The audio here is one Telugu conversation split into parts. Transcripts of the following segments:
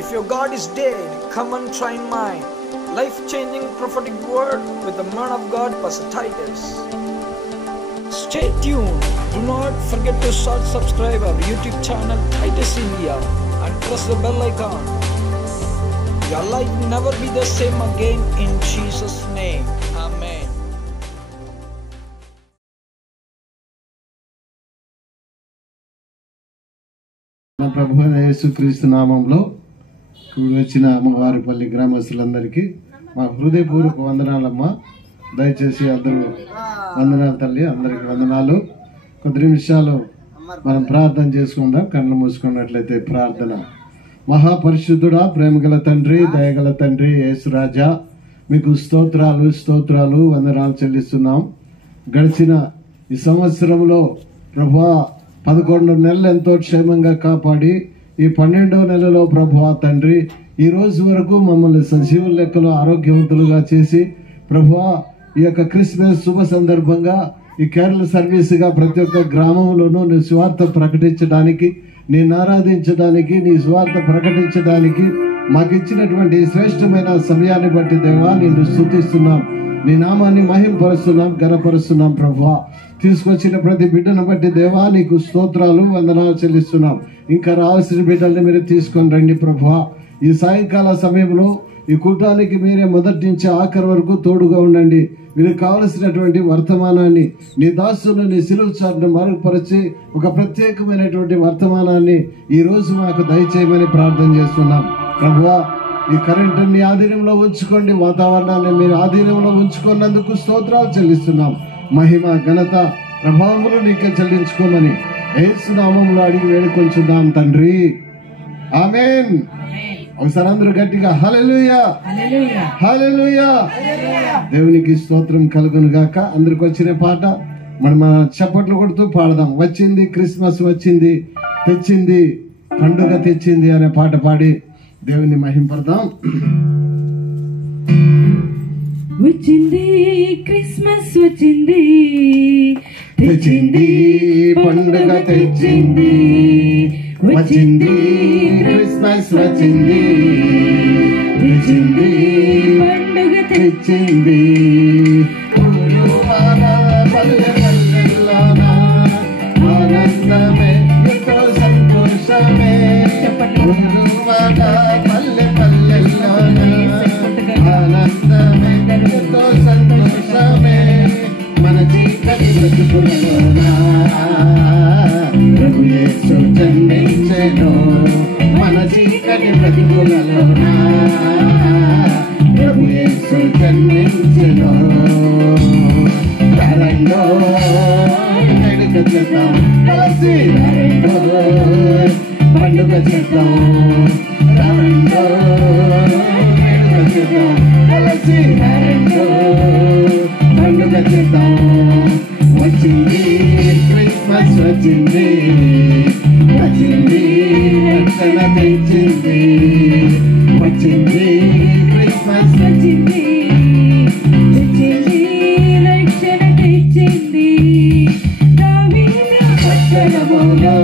If your God is dead, come and try mine. Life-changing prophetic word with the man of God, Pastor Titus. Stay tuned. Do not forget to subscribe our YouTube channel Titus India and press the bell icon. Your life will never be the same again in Jesus' name. Amen. మన ప్రభువైన యేసుక్రీస్తు నామంలో కూడి వచ్చిన అమ్మవారిపల్లి గ్రామస్తులందరికీ మా హృదయపూర్వక వందనాలమ్మా. దయచేసి అందరూ వందనాలు తల్లి, అందరికి వందనాలు. కొద్ది నిమిషాలు మనం ప్రార్థన చేసుకుందాం. కళ్ళు మూసుకున్నట్లయితే ప్రార్థన. మహాపరిశుద్ధుడా, ప్రేమగల తండ్రి, దయగల తండ్రి యేసురాజా, మీకు స్తోత్రాలు వందనాలు చెల్లిస్తున్నాం. గడిచిన ఈ సంవత్సరంలో ప్రభువా 11 నెలలు ఎంతో క్షేమంగా కాపాడి ఈ 12వ నెలలో ప్రభువా తండ్రి ఈ రోజు వరకు మమ్మల్ని సజీవుల లెక్కలో ఆరోగ్యవంతులుగా చేసి ప్రభువా ఈ యొక్క క్రిస్మస్ శుభ సందర్భంగా ఈ కేరళ సర్వీస్గా ప్రతి ఒక్క గ్రామంలోనూ నీ స్వార్థ ప్రకటించడానికి, నేను ఆరాధించడానికి, నీ స్వార్థ ప్రకటించడానికి మాకు ఇచ్చినటువంటి శ్రేష్టమైన సమయాన్ని బట్టి దేవా నిన్ను స్తుతిస్తున్నాం, నీ నామాన్ని మహింపరుస్తున్నాం, ఘనపరుస్తున్నాం. ప్రభువా తీసుకొచ్చిన ప్రతి బిడ్డను బట్టి దేవా నీకు స్తోత్రాలు వందనాలు చెల్లిస్తున్నాం. ఇంకా రావాల్సిన బిడ్డల్ని మీరు తీసుకొని రండి ప్రభువా. ఈ సాయంకాల సమయంలో ఈ కూటానికి మీరే మొదటి నుంచి ఆఖరి వరకు తోడుగా ఉండండి. వీరికి కావలసినటువంటి వర్తమానాన్ని నీ దాసులను నీ సిలువ చాటును మరుగుపరిచి ఒక ప్రత్యేకమైనటువంటి వర్తమానాన్ని ఈ రోజు మాకు దయచేయమని ప్రార్థన చేస్తున్నాం. ప్రభువా ఈ కరెంటు నీ ఆధీనంలో ఉంచుకోండి, వాతావరణాన్ని మీరు ఆధీనంలో ఉంచుకున్నందుకు స్తోత్రాలు చెల్లిస్తున్నాం. మహిమ ఘనత ప్రభావములు నీకే చెల్లించుకోమని యేసు నామములో అడిగి వేడుకొంచున్నాం తండ్రి, ఆమేన్. ఒకసారి అందరూ గట్టిగా హల్లెలూయా హల్లెలూయా. దేవునికి స్తోత్రం కలుగును గాక. అందరికి వచ్చిన పాట మనం చప్పట్లు కొడుతూ పాడదాం. వచ్చింది క్రిస్మస్, వచ్చింది తెచ్చింది పండుగ తెచ్చింది అనే పాట పాడి దేవుని మహింపడదాం. వచ్చింది క్రిస్మస్, వచ్చింది తెచ్చింది పండుగ తెచ్చింది, వచ్చింది క్రిస్మస్, వచ్చింది తెచ్చింది పండుగ తెచ్చింది. పల్లె పల్లెల్లోన ఆనందమే, ఎంతో సంతోషమే. పల్లె పల్లెల్లోన ఆనందమే, ఎంతో సంతోషమే. మన చీకటి బ్రతుకులలోన ప్రభు యేసు జన్మించెను. మన చీకటి బ్రతుకులలోన ప్రభు యేసు జన్మించెను. రండో వేడుక చేద్దాం, కలిసి రండో పండుగ చేద్దాం. రండో వేడుక చేద్దాం, కలిసి రండో పండుగ చేద్దాం. వచ్చింది క్రిస్మస్, వచ్చింది వచ్చింది రక్షణ తెచ్చింది. వచ్చింది క్రిస్మస్, వచ్చింది తెచ్చింది రక్షణ తెచ్చింది. దావీదు పట్టణములో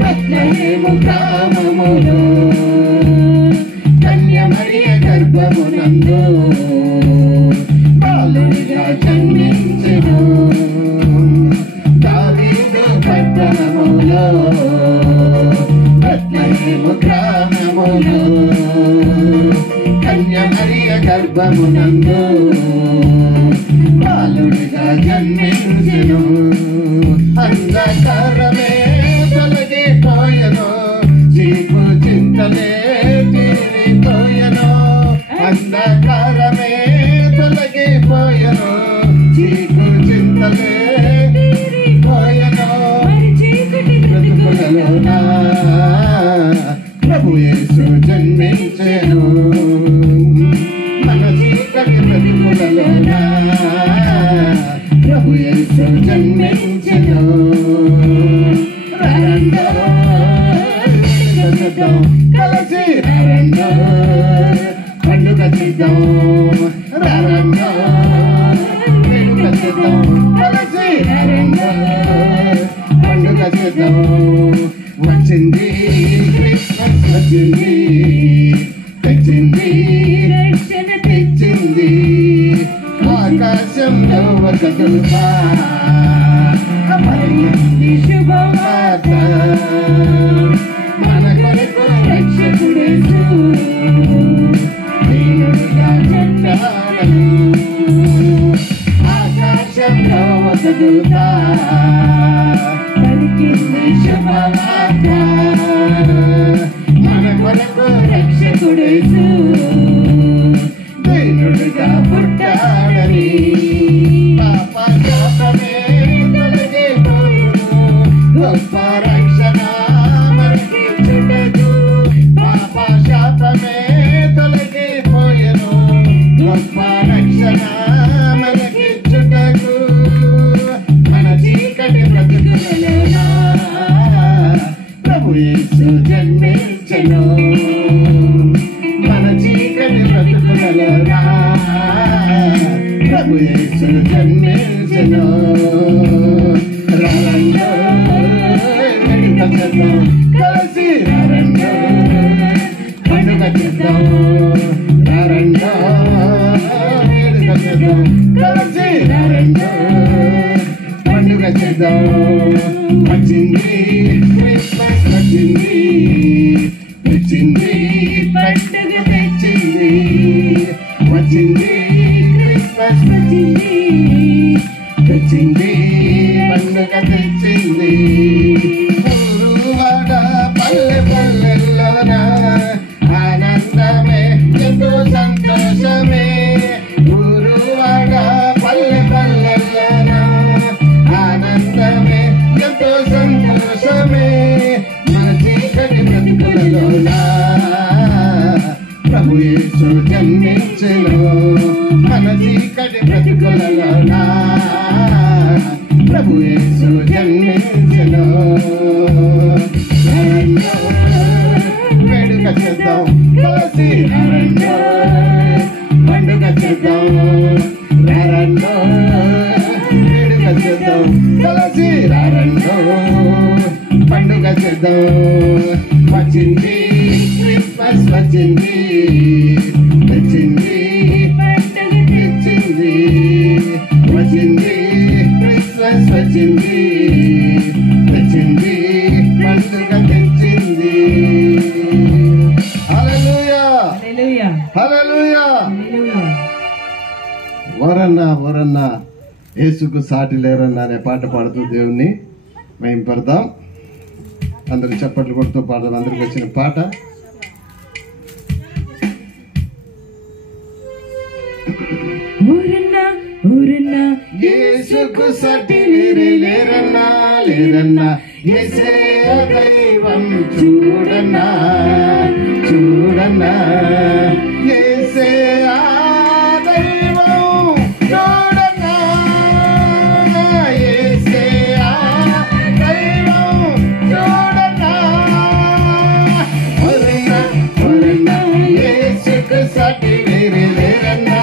బెత్లెహేము గ్రామములో కన్య మరియ గర్భమునందు బాలుడిగా జన్మించెను. దావీదు పట్టణములో బెత్లెహేము గ్రామములో కన్య మరియ గర్భమునందు బాలుడిగా జన్మించెను. అంధకారమే తొలగిపోయెను, చీకు చింతలే తీరిపోయెను. అంధకారమే తొలగిపోయెను, చీకు చింతలే తీరిపోయెను. బ్రతుకులలోన ప్రభు యేసు జన్మించెను. మన చీకటి బ్రతుకులలోన ప్రభు యేసు జన్మించెను. రండో కలిసి రండో పండుగ చేద్దాం. రండో వేడుక చేద్దాం, కలిసి రండో పండుగ చేద్దాం. వచ్చింది క్రిస్మస్, వచ్చింది తెచ్చింది రక్షణ తెచ్చింది ఆకాశంలో ఒక దూత పరిగింది శుభవార్త మన కొరకు రక్షకుడేసు దేవుడిగా జన్మాడను ఆకాశంలో ఒక దూత పరిగింది శుభవార్త మన కొరకు రక్షకుడేసు దేవుడిగా పుట్టాడని పాప శాపమే తొలగిపోవును గొప్ప రక్షణ మనకిచ్చుటకు పాప శాపమే తొలగిపోయెను గొప్ప రక్షణ మనకిచ్చుటకు మన చీకటి బ్రతుకులలోనా ప్రభు యేసు జన్మించెను మన చీకటి బ్రతుకులలోనా ప్రభు యేసు జన్మించెను రండో వేడుక చేద్దాం కలిసి రండో పండుగ చేద్దాం రండో వేడుక చేద్దాం కలిసి రండో పండుగ చేద్దాం వచ్చింది క్రిస్మస్ వచ్చింది తెచ్చింది పండుగ తెచ్చింది వచ్చింది క్రిస్మస్ వచ్చింది తెచ్చింది పండుగ తెచ్చింది ఊరువాడ పల్లె పల్లెల్లోన ఆనందమే ఎంతో సంతోషమే ఊరువాడ పల్లె పల్లెల్లోన ఆనందమే ఎంతో సంతోషమే మన చీకటి బ్రతుకులలోన ప్రభు యేసు జన్మించెను మన చీకటి బ్రతుకులలోన ప్రభు యేసు జన్మించెను రండో వేడుక చేద్దాం కలిసి రండో పండుగ చేద్దాం రండో వేడుక చేద్దాం కలిసి రండో పండుగ చేద్దాం వచ్చింది క్రిస్మస్ వచ్చింది తెచ్చింది పండుగ తెచ్చింది వచ్చింది క్రిస్మస్ వచ్చింది తెచ్చింది పండుగ తెచ్చింది హల్లెలూయా హల్లెలూయా వరన్నా యేసుకు సాటి లేరన్నా అనే పాట పాడుతూ దేవుణ్ణి మేము పడతాం అందరూ చప్పట్లు కొడుతూ పాడదాం అందరికి వచ్చిన పాట యేసుకు సాటి లేరన్నా లేరన్నా యేసే దైవం చూడన్నా చూడన్నా యేసే దైవం చూడన్నా యేసే దైవం చూడన్నా వరన్నా యేసుకు సాటి లేరన్నా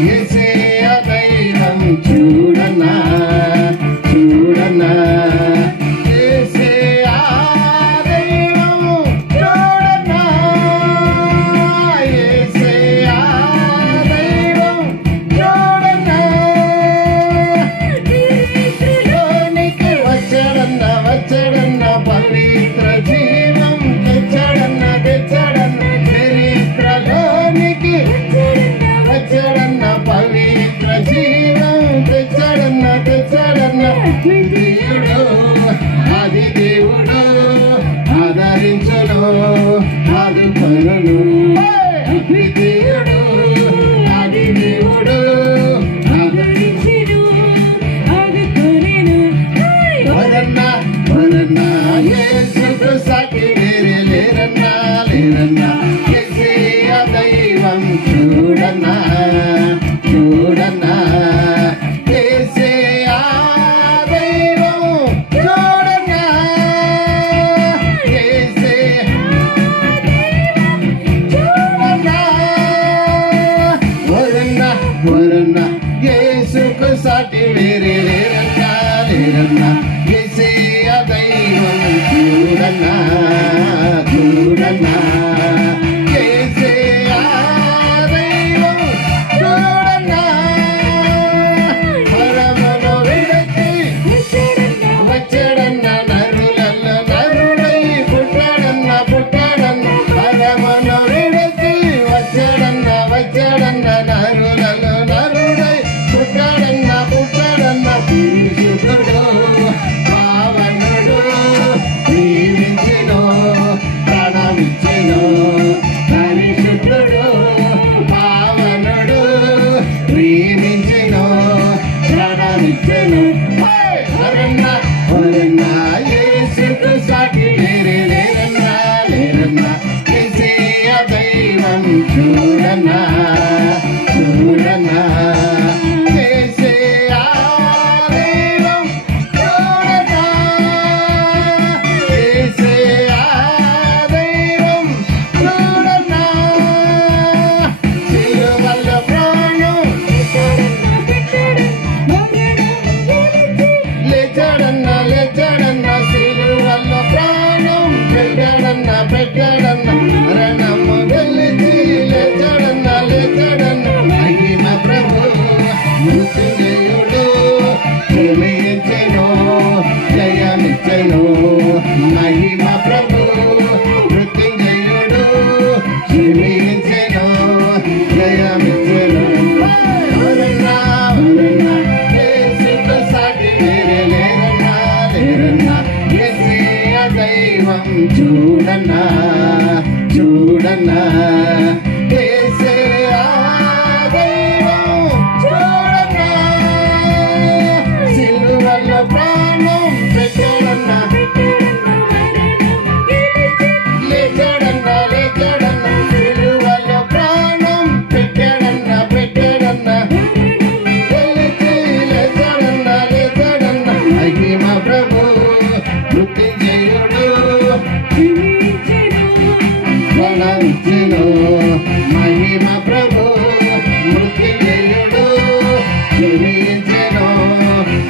యేసే దైవం చూడన్నా చూడన్నా యేసే దైవం చూడన్నా యేసే దైవం చూడన్నా లోనికి వచ్చాడన్నా వచ్చాడన్నా పవిత్ర జీవం తెచ్చాడన్నా తెచ్చాడన్నా చరిత్రలోనికి వచ్చాడన్నా పవిత్ర జీవం తెచ్చాడన్నా తెచ్చాడన్నా దేవుడు ఆది దేవుడు ఆదరించను ఆదుకొనును దేవుడు ఆది దేవుడు ఆదరించును ఆదుకొనును వరన్నా యేసుకు సాటి లేరన్నా లేరన్నా యేసే దైవం చూడన్నా చూడన్నా యేసే దైవం చూడన్నా యేసే చూడన్నా చూడన్నా యేసయ్యా దైవం చూడన్నా సిలువలో ప్రాణం పెట్టాడన్నా లేచాడన్నా లేచాడన్నా సిలువలో ప్రాణం పెట్టాడన్నా పెట్టాడన్నా లేచాడన్నా లేచాడన్నా మహిమ ప్రభు మృత్యుంజయుడు మహిమ ప్రభు మృత్యుంజయుడు జీవించెను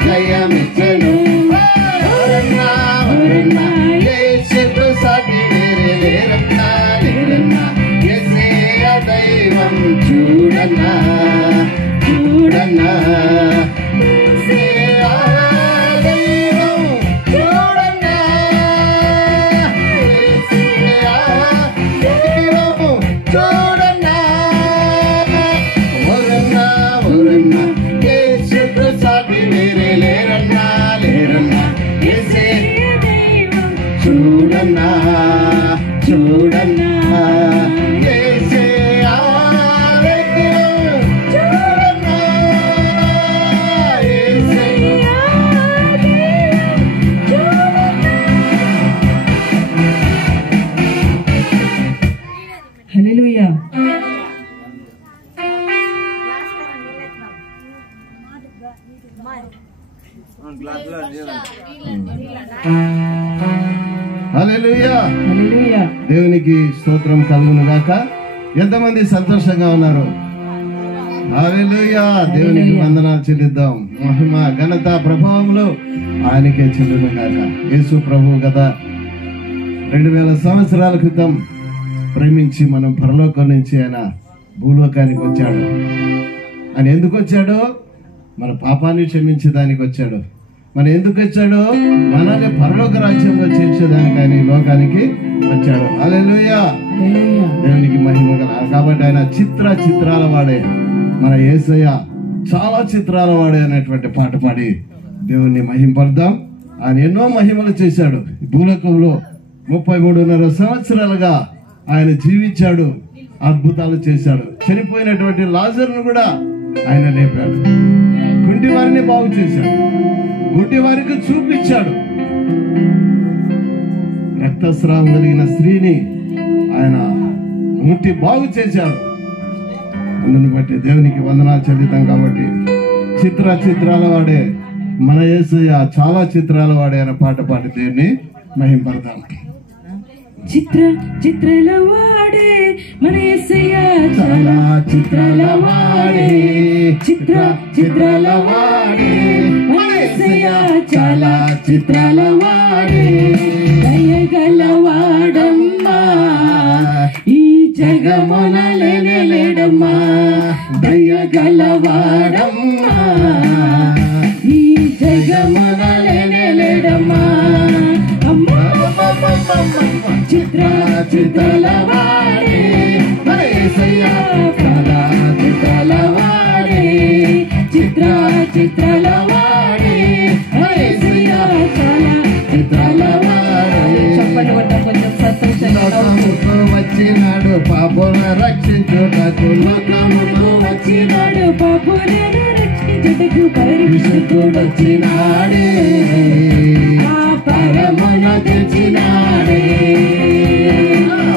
జయమిచ్చెను వరన్నా వరన్నా యేసుకు సాటి వేరే లేరన్నా లేరన్నా యేసయ్య దైవం చూడన్నా చూడన్నా యేసయ్య దైవం చూడన్నా యేసయ్య దైవం చూడన్నా వరన్నా వరన్నా యేసుకు సాటి వేరే లేరన్నా లేరన్నా యేసయ్య చూడన్నా చూడన్నా యేసయ్య దైవం చూడన్నా యేసయ్య హల్లెలూయా. హల్లెలూయా హల్లెలూయా. దేవునికి స్తోత్రం కలుగును గాక. ఎంతమంది సంతోషంగా ఉన్నారు? హల్లెలూయా. దేవునికి వందనాలు చెల్లిద్దాం. మహిమ ఘనత ప్రభావములు ఆయనకే చెల్లును గాక. యేసు ప్రభు గత 2000 సంవత్సరాల క్రితం ప్రేమించి మనం పరలోకం నుంచి ఆయన భూలోకానికి వచ్చాడు. ఆయన ఎందుకు వచ్చాడు? మన పాపాన్ని క్షమించడానికి వచ్చాడు. మన ఎందుకు వచ్చాడు? మనల్ని పరలోక రాజ్యంలో చేర్చేదానికి ఆయన ఈ లోకానికి వచ్చాడు. హల్లెలూయా. హల్లెలూయా. దేవునికి మహిమ కల. కాబట్టి ఆయన చిత్రాల వాడే మన యేసయ్య చాలా చిత్రాల వాడే అనేటువంటి పాట పాడి దేవుణ్ణి మహింపడదాం. ఆయన ఎన్నో మహిమలు చేశాడు. ఈ భూలోకంలో 33.5 సంవత్సరాలుగా ఆయన జీవించాడు, అద్భుతాలు చేశాడు. చనిపోయినటువంటి లాజరును కూడా ఆయన లేపాడు. కుంటి వారిని బాగు చేశాడు, గుడ్డి వారికి చూపించాడు. రక్తస్రావం కలిగిన స్త్రీని ఆయన ముట్టి బాగు చేశాడు. అందుని బట్టి దేవునికి వందనాలు చెల్లిద్దాం. కాబట్టి చిత్రాల వాడే మన యేసయ్య చాలా చిత్రాల వాడే అనే పాట పాడి దేవుని మహింపడతాం. చిత్రాల వాడే మన యేసయ్య చాలా చిత్రాల వాడే చిత్రాల వాడే మన యేసయ్య చాలా చిత్రాల వాడే దయగల వాడమ్మా ఈ జగమున లేడమ్మా దయగల వాడమ్మా ఈ జగమున లేడమ్మా అమ్మా చిత్రాల వాడే మన యేసయ్య చాలా చిత్రాల వాడే చిత్రాల వాడే మన యేసయ్య చాలా చిత్రాల వాడే. చెప్పండి కొట్టం కొంచెం సంతోషంగా లోకముకు వచ్చినాడు పాపులను రక్షించుటకు, లోకముకు వచ్చినాడు పాపులను రక్షించుటకు పరిశుద్ధుడు వచ్చినాడే ఆ పరమున తెచ్చినాడే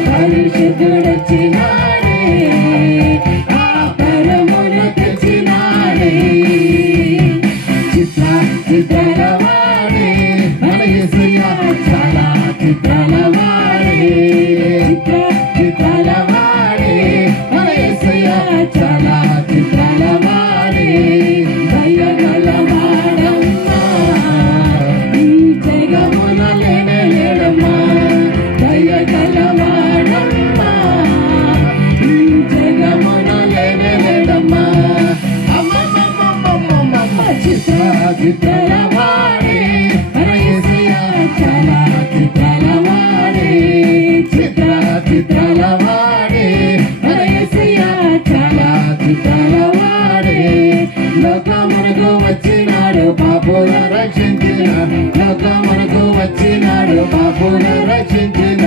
పరిశుద్ధుడు వచ్చినాడే ఆ పరమున తెచ్చినాడే. చిత్రాల వాడే మన యేసయ్య చాలా చిత్రాల వాడే చిత్రాల వాడే మన యేసయ్య చాలా చిత్రాల వాడే దయగల వాడమ్మా ఈ జగమున లేడమ్మా దయగల వాడమ్మా ఈ జగమున లేడమ్మా అమ్మమ్మమ్మమ్మమ్మ చిత్రాల వాడే మన యేసయ్య చాలా చిత్రాల వాడే చిత్రాల వాడే మన యేసయ్య చాలా చిత్రాల వాడే. లోకమునకు వచ్చినాడు పాపుల రక్షించిన, లోకమునకు వచ్చినాడు పాపుల రక్షించిన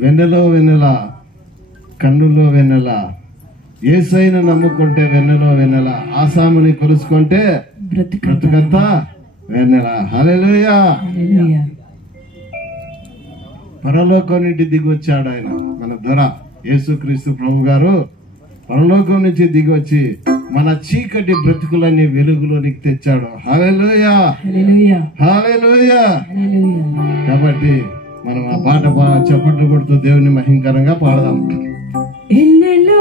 వెన్నెలో వెన్నెల, కన్నులో వెన్నెల, యేసయ్యను నమ్ముకుంటే వెన్నెలో వెన్నెల, ఆసాముని కొలుసుకుంటే బ్రతుకంతా వెన్నెల. హల్లెలూయా. హల్లెలూయా. పరలోకం నుండి దిగి వచ్చాడు ఆయన, మన దొర యేసుక్రీస్తు ప్రభు గారు పరలోకం నుంచి దిగి వచ్చి మన చీకటి బ్రతుకులన్నీ వెలుగులోనికి తెచ్చాడు. హల్లెలూయా, హల్లెలూయా. హల్లెలూయా. హల్లెలూయా. కాబట్టి మనం ఆ పాట చప్పట్లు కొడుతూ దేవుని మహింకరంగా పాడదాం. ఎన్నెలో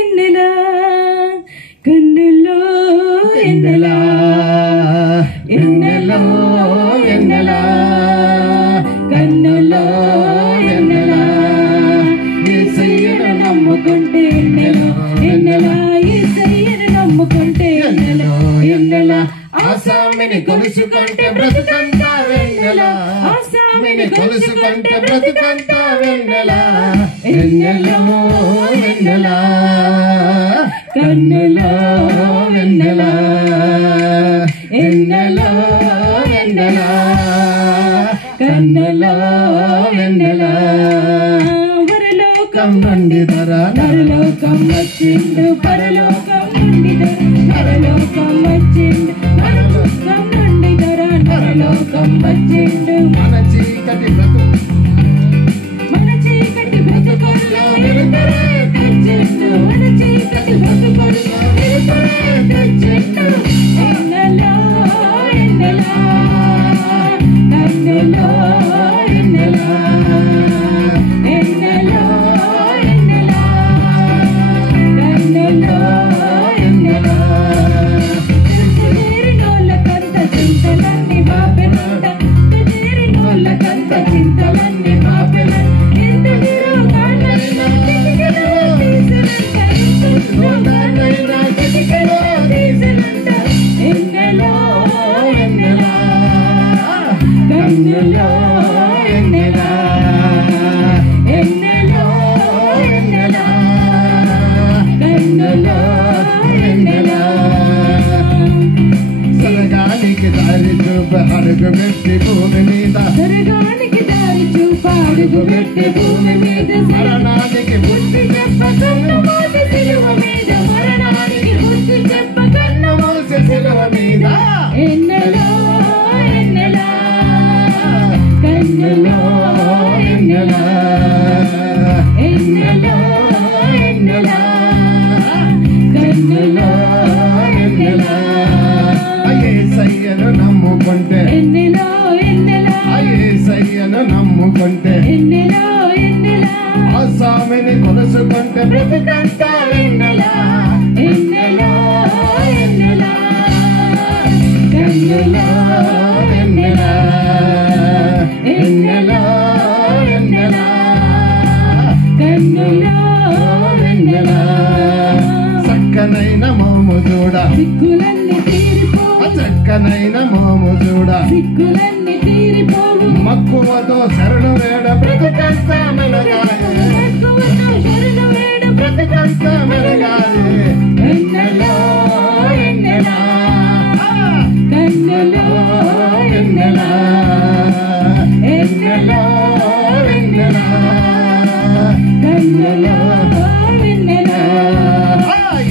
ఎన్నెలా, కన్నుల్లో ఎన్నెలా, ఎన్నెలో ఎన్నెలా, కన్నుల్లో ఎన్నెలా, యేసయ్యను నమ్ముకుంటే ఎన్నెలో ఎన్నెలా, యేసయ్యను నమ్ముకుంటే ఎన్నెలో ఎన్నెలా, ఆసామిని కొలుసుకుంటే బ్రతుకంతా వెన్నెల, ఆసామిని కొలుసుకుంటే బ్రతుకంతా వెన్నెల, ఎన్నెలో వెన్నెల, కన్నులో వెన్నెల, ఎన్నెలో వెన్నెల, కన్నులో వెన్నెల, వరలోకం నుండి ధర నరలోకం వచ్చిండు, పరలోకం నుండి ధర, నరలోకం వచ్చిండు, నరలోకం నుండి ధర, నరలోకం వచ్చిండు, మన చీకటి బ్రతుకు మన చీకటి బ్రతుకుల్లో వెలుతురే తెచ్చిండు, మన చీకటి బ్రతుకుల్లో వెలుతురే తెచ్చిండు, ఎన్నెలా ఎన్నెలా, కన్నులో ఎన్నెలా, ఎన్నెలా ఎన్నెలా, కన్నులో ఎన్నెలా, చేరినోళ్ళకంత చింతలన్నీ బాపెనంట, చేరినోళ్ళకంత చింతలన్నీ బాపెనంట, ఎంత తిరుగుతాడైనా చిటికెలో తీసినంట, ఎంత తిరుగుతాడైనా చిటికెలో తీసినంట, ఎన్నెలో ఎన్నెలా, కన్నులో ఎన్నెలా, ఎన్నెలో ఎన్నెలా, కన్నులో ఎన్నెలా, స్వర్గానికి దారి చూప అడుగు పెట్టి భూమి మీద, స్వర్గానికి దారి చూపాడుగు పెట్టి భూమి మీద, మరణానికి బుద్ధి చెప్ప కన్ను మూసి సిలువ మీద, మరణానికి బుద్ధి చెప్ప కన్ను మోసే శిలువ మీద, ఎన్నెలో ఎన్నెలా, కన్నులో ఎన్నెలా, ఎన్నెలో ఎన్నెలా, కన్నులో ఎన్నెలా, యేసయ్యను నమ్ముకుంటే, ఎన్నెలో ఎన్నెలా, యేసయ్యను నమ్ముకుంటే, ఎన్నెలో ఎన్నెలా, ఆసామిని కొలుసుకుంటే బ్రతుకంతా వెన్నెల, ఎన్నెలో ఎన్నెలా, కన్నులో వెన్నెల, ఎన్నెల వెన్నెల, కన్నులో వెన్నెల, చక్కనైన మోము చూడ, సిగ్గులన్నీ తీరిపోవు, చక్కనైన మోము చూడ, సిగ్గులన్నీ తీరిపోవు, మక్కువతో శరణు వేడ బ్రతుకంతా మెలగాలి, మక్కువతో శరణు వేడు బ్రతుకంతా మెలగాలి, ఎన్నెలో ఎన్నెలా, కన్నులో వెన్నెల, ఎన్నెలో వెన్నెల, కన్నులో ఎన్నెలా,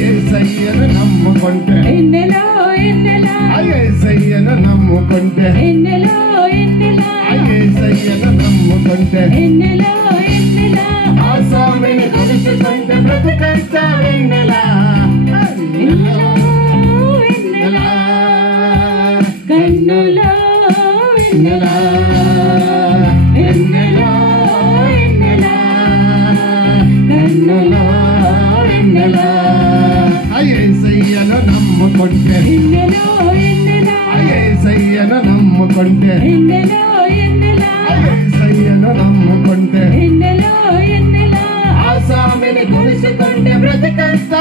యేసయ్యను నమ్ముకుంటే, ఎన్నెలో ఎన్నెలా, యేసయ్యను నమ్ముకుంటే, ఎన్నెలో ఎన్నెలా, యేసయ్యను నమ్ముకుంటే, ఎన్నెలో ఎన్నెలా, ఆసామిని కొలుసుకుంటే బ్రతుకంతా వెన్నెల, ఎన్నెలో ఎన్నెలా, కన్నులో ఎన్నెలా, ఎన్నెలో ఎన్నెలా, కన్నులో ఎన్నెలా, యేసయ్యను నమ్ముకుంటే, ఎన్నెలో ఎన్నెలా, యేసయ్యను నమ్ముకుంటే, ఎన్నెలో ఎన్నెలా, యేసయ్యను నమ్ముకుంటే, ఎన్నెలో ఎన్నెలా, ఆసామిని కొలుసుకుంటే బ్రతుకంతా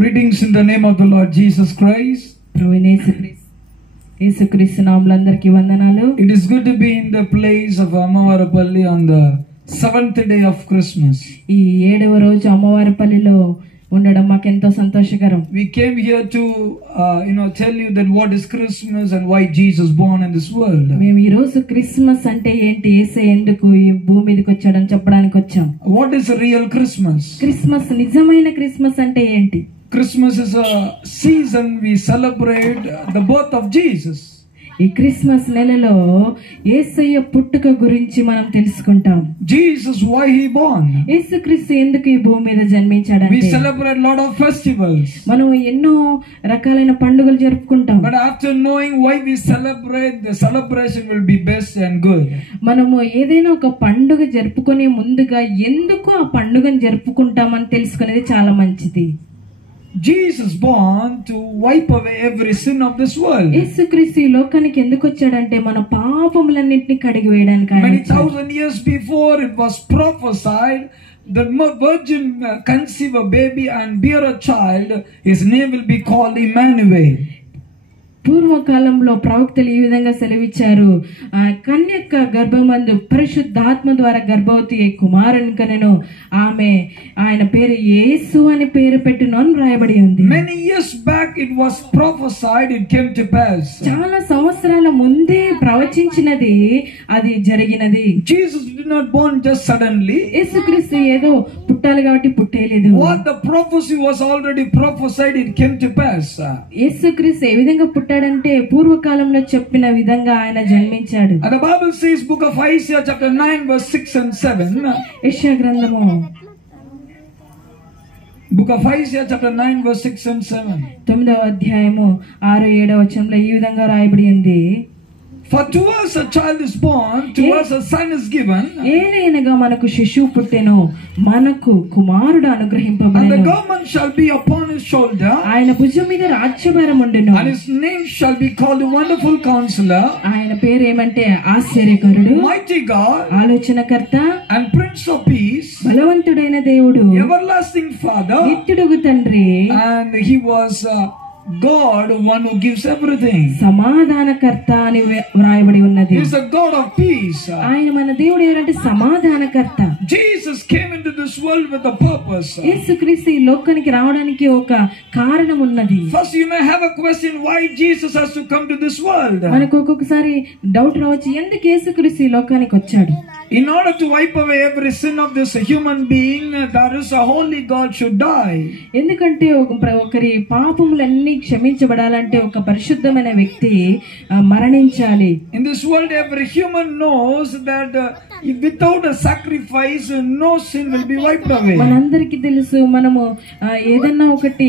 Greetings in the name of the Lord Jesus Christ. యేసుక్రీస్తు నామములో అందరికీ వందనాలు. It is good to be in the place of Ammavarapalli on the 7th day of Christmas. ఈ 7వ రోజు అమ్మవారిపల్లిలో ఉండడం మాకెంతో సంతోషకరం. We came here to tell you that what is Christmas and why Jesus born in this world. మేము ఈ రోజు క్రిస్మస్ అంటే ఏంటి, యేసయ్య ఎందుకు ఈ భూమి మీదకి వచ్చాడని చెప్పడానికి వచ్చాం. What is a real Christmas? Christmas, నిజమైన క్రిస్మస్ అంటే ఏంటి? Christmas is a season we celebrate the birth of Jesus. ఈ క్రిస్మస్ నెలలో యేసయ్య పుట్టుక గురించి మనం తెలుసుకుంటాం. Jesus, why he born? యేసుక్రీస్తు ఎందుకు ఈ భూమి మీద We జన్మించాడంటే celebrate lot of festivals. మనం ఎన్నో రకాలైన పండుగలు జరుపుకుంటాం. But after knowing why we celebrate, the celebration will be best and good. మనము ఏదైనా ఒక పండుగ జరుపుకునే ముందుగా ఎందుకు ఆ పండుగను జరుపుకుంటామని తెలుసుకునేది చాలా మంచిది. Jesus born to wipe away every sin of this world. యేసుక్రీస్తు ఈ లోకానికి ఎందుకు వచ్చాడంటే మన పాపములన్నిటిని కడిగి వేయడానికి ఆయన Many వచ్చాడు. thousand years before it was prophesied that virgin conceive a baby and bear a child, his name will be called Emmanuel. పూర్వకాలంలో ప్రవక్తలు ఈ విధంగా సెలవిచ్చారు, కన్యక గర్భమందు పరిశుద్ధాత్మ ద్వారా గర్భవతి కుమారుని కనెను, ఆమె ఆయన పేరు యేసు అని పేరు పెట్టును అని రాయబడి ఉంది. Many years back it was prophesied, it came to pass. చాలా సంవత్సరాల ముందే ప్రవచించినది అది జరిగినది. Jesus did not born just suddenly. యేసుక్రీస్తు ఏదో పుట్టాలి కాబట్టి పుట్టేయలేదు. What the prophecy was already prophesied, it came to pass. యేసుక్రీస్తు ఏ విధంగా పుట్టాడంటే పూర్వకాలంలో చెప్పిన విధంగా ఆయన జన్మించాడు. And the Bible says, book of Isaiah chapter 9 verse 6 and 7. యెషయా గ్రంథము Book of Isaiah chapter 9 verse 6 and 7. 9వ అధ్యాయము 6-7 వచనంలో ఈ విధంగా రాయబడి ఉంది, For to us a child is born, to us a son is given, ఏలైనగా మనకు శిశువు పుట్టెను, మనకు కుమారుడు and the అనుగ్రహింపబడెను, government shall be upon his shoulder, ఆయన భుజం మీద రాజ్యభారం ఉండును, and his name shall be called the Wonderful Counselor, ఆయన పేరు ఏమంటే ఆశ్చర్యకరుడు, Mighty God, ఆలోచనకర్త, and Prince of Peace, బలవంతుడైన దేవుడు, Everlasting Father, నిత్యుడుగు తండ్రి, and he was God, one who gives everything. సమాధానకర్త అని వ్రాయబడి ఉన్నది. He is a God of peace. ఆయన మన దేవుడు ఎవరంటే సమాధానకర్త. Jesus came into this world with a purpose. యేసుక్రీస్తు ఈ లోకానికి రావడానికి ఒక కారణం ఉన్నది. First you may have a question, why Jesus has to come to this world? మనకు ఒక్కొక్కసారి డౌట్ రావచ్చు, ఎందుకు యేసుక్రీస్తు ఈ లోకానికి వచ్చాడు? In order to wipe away every sin of this human being, there is a holy God should die. ఎందుకంటే ఒకరి పాపములన్నీ క్షమించబడాలంటే ఒక పరిశుద్ధమైన వ్యక్తి మరణించాలి. In this world every human knows that without a sacrifice no sin will be wiped away. మనందరికీ తెలుసు, మనము ఏదన్నా ఒకటి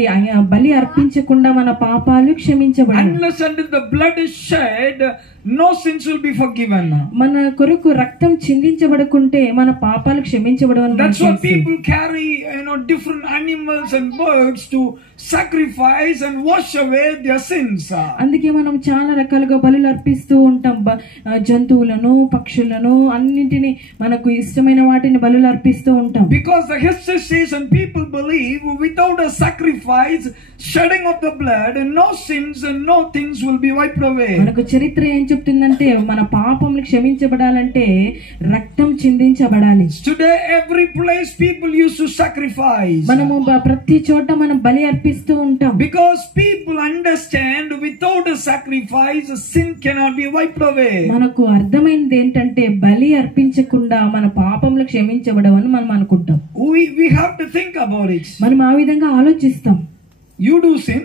బలి అర్పించకుండా మన పాపాలు క్షమించబడవు. Unless until the blood is shed, no sins will be forgiven. మన కొరకు రక్తం చిందించబడకుంటే మన పాపాలు క్షమించబడవని. That's why people carry different animals and birds to sacrifice and wash away their sins. అందుకే మనం చాలా రకాలుగా బలులు అర్పిస్తూ ఉంటాం. జంతువులను, పక్షులను, అన్నింటినీ మనకు ఇష్టమైన వాటిని బలులు అర్పిస్తూ ఉంటాం. Because the history says and people believe without a sacrifice, shedding of the blood, no sins and no things will be wiped away. మనకు చరిత్ర ఏం చెప్తుందంటే మన పాపములు క్షమించబడాలంటే రక్తం చిందించబడాలి. Today every place people used to sacrifice. మనము ప్రతి చోట మనం బలి అర్పిస్తూ ఉంటాం. Because people understand without a sacrifice sin cannot be wiped away. మనకు అర్థమైంది ఏంటంటే బలి అర్పించకుండా మన పాపములు క్షమించబడవని మనం అనుకుంటాం. We have to think about it. మనం ఆ విధంగా ఆలోచిస్తాం. You do sin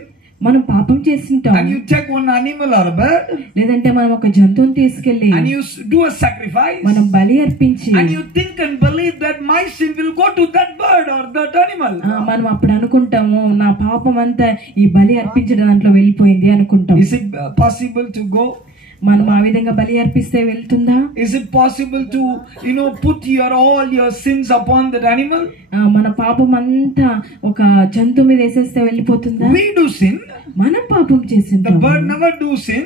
మనం పాపం చేస్తుంటాం, and you take one animal or a bird లేదంటే మనం ఒక జంతువుని తీసుకెళ్లి and you do a sacrifice, మనం బలి అర్పించి and you think and believe that my sin will go to that bird or that animal. మనం అప్పుడు అనుకుంటాము, నా పాపం అంతా ఈ బలి అర్పించడం దాంట్లో వెళ్ళిపోయింది అనుకుంటాం. Is it possible to go? మనం ఆ విధంగా బలి అర్పిస్తే వెళ్తుందా? Is it possible to, put all your sins upon that animal? మన పాపం అంతా ఒక జంతువు మీద వేసేస్తే వెళ్ళిపోతుందా? We do sin. మనం పాపం The చేసింటాం. bird never do sin.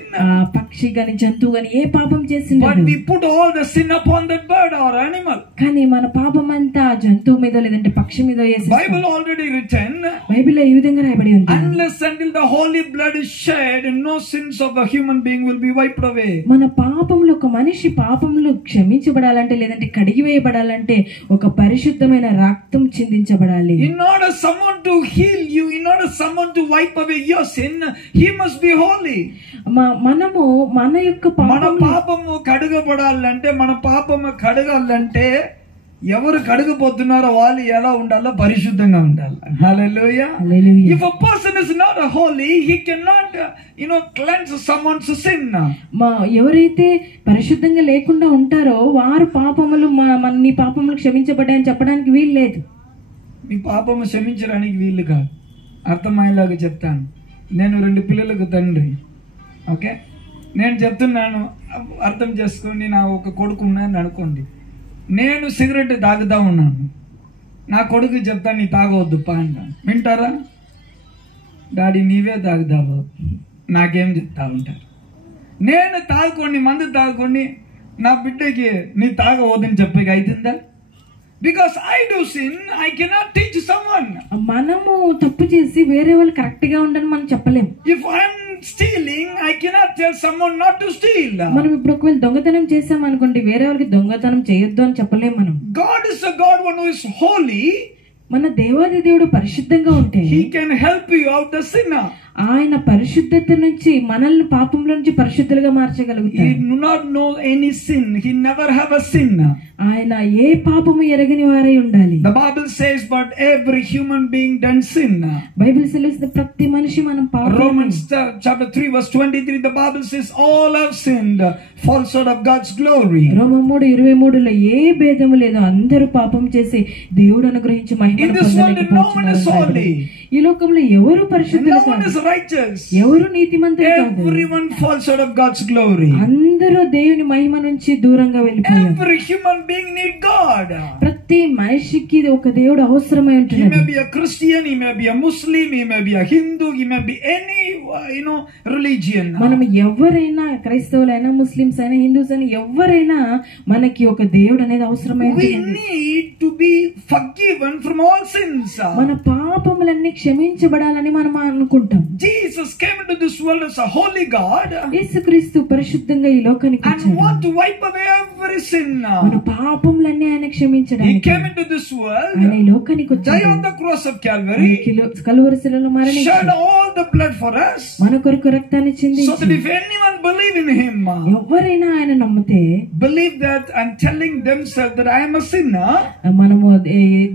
పక్షి గాని జంతువు గాని ఏ పాపం చేసిండదు. But we put all the sin upon that bird or animal. కానీ మన పాపం అంతా జంతువు మీద లేదంటే పక్షి మీద వేసేస్తాం. Bible already written. బైబిల్లో ఈ విధంగా రాయబడి ఉంది. Unless until the holy blood is shed, no sins of a human being will be wiped away. మన పాపంలో ఒక మనిషి పాపంలో క్షమించబడాలంటే లేదంటే కడిగి వేయబడాలంటే ఒక పరిశుద్ధమైన రక్తం చిందించబడాలి. In order someone to heal you, in order someone to wipe away your sin, he must be holy. మనము మన యొక్క పాపము కడగబడాలంటే మన పాపము కడగాలంటే ఎవరు కడగపోతున్నారో వాళ్ళు ఎలా ఉండాలో పరిశుద్ధంగా ఉండాలి. Hallelujah. If a person is not holy, he cannot cleanse someone's sin. ఎవరైతే పరిశుద్ధంగా లేకుండా ఉంటారో వారు పాపములు నీ పాపములు క్షమించబడ్డాయని చెప్పడానికి వీలు లేదు. మీ పాపము క్షమించడానికి వీలు కాదు. అర్థమయ్యేలాగా చెప్తాను. నేను 2 పిల్లలకు తండ్రి. ఓకే, నేను చెప్తున్నాను, అర్థం చేసుకోండి. నా ఒక కొడుకు ఉన్నాను అనుకోండి. నేను సిగరెట్ తాగుతా ఉన్నాను. నా కొడుకు చెప్తాను, నీ తాగవద్దు పా అంటాను. వింటారా? డాడీ నీవే తాగుతావు, నాకేం చెప్తా ఉంటారు. నేను తాగుకోండి, మందు తాగుకోండి, నా బిడ్డకి నీ తాగవద్దని చెప్పేకి అవుతుందా? Because I do sin, I cannot teach someone. మనము తప్పు చేసి వేరే వాళ్ళు కరెక్ట్ గా ఉండని మనం చెప్పలేం. If I am stealing, I cannot tell someone not to steal. మనం ఇప్పుడు ఒకవేళ దొంగతనం చేసాం అనుకోండి, వేరే వాళ్ళకి దొంగతనం చేయొద్దు అని చెప్పలేం మనం. God is a God one who is holy. మన దేవాది దేవుడు పరిశుద్ధంగా ఉంటే He can help you out the sinner. ఆయన పరిశుద్ధత నుంచి మనల్ని పాపంలో నుంచి పరిశుద్ధులుగా మార్చగలుగుతాడు. He do not know any sin. He never have a sin. ఆయన ఏ పాపము ఎరగని వారై ఉండాలి. The Bible says, but every human being done sin. Bible సెలవిస్తుంది ప్రతి మనిషి మనం పాపం. Romans chapter 3 verse 23, the Bible says all have sinned, fall short of God's glory. రోమ 3:23లో ఏ భేదము లేదు, అందరూ పాపం చేసి దేవుడు అనుగ్రహించి మహిమను పొందలేకపోతున్నారు. ఈ లోకంలో ఎవరు పరిశుద్ధులు కాదు, ఎవరు నీతిమంతులు కాదు. Everyone falls short of God's glory. అందరూ దేవుని మహిమ నుంచి దూరంగా వెళ్ళిపోయారు. Every human being need God. ప్రతి మనిషికి ఒక దేవుడు అవసరమై He ఉంటున్నాడు. may be a Christian, he may be a Muslim, he may be a Hindu, he may be any religion. మనం ఎవరైనా క్రైస్తవులైనా ముస్లిమ్స్ అయినా హిందూస్ అయినా ఎవరైనా మనకి ఒక దేవుడు అనేది అవసరమై We ఉంటుంది. need to be forgiven from all sins. మన పాపములన్నీ క్షమించబడాలని మనం అనుకుంటాం. Jesus came into this world as a holy God యేసుక్రీస్తు పరిశుద్ధంగా ఈ లోకానికి and వచ్చాడు. want to wipe away every sin. మన పాపములన్నీ ఆయన He క్షమించడానికి came into this world, ఆయన ఈ లోకానికి died వచ్చాడు. on the cross of Calvary, Calvary శిలువలో shed మరణించాడు. all the blood for us, మన కొరకు రక్తాన్ని so that చిందించాడు. if anyone believe in him, ఎవరైనా ఆయన నమ్మితే believe that and telling themselves that I am a sinner, మనము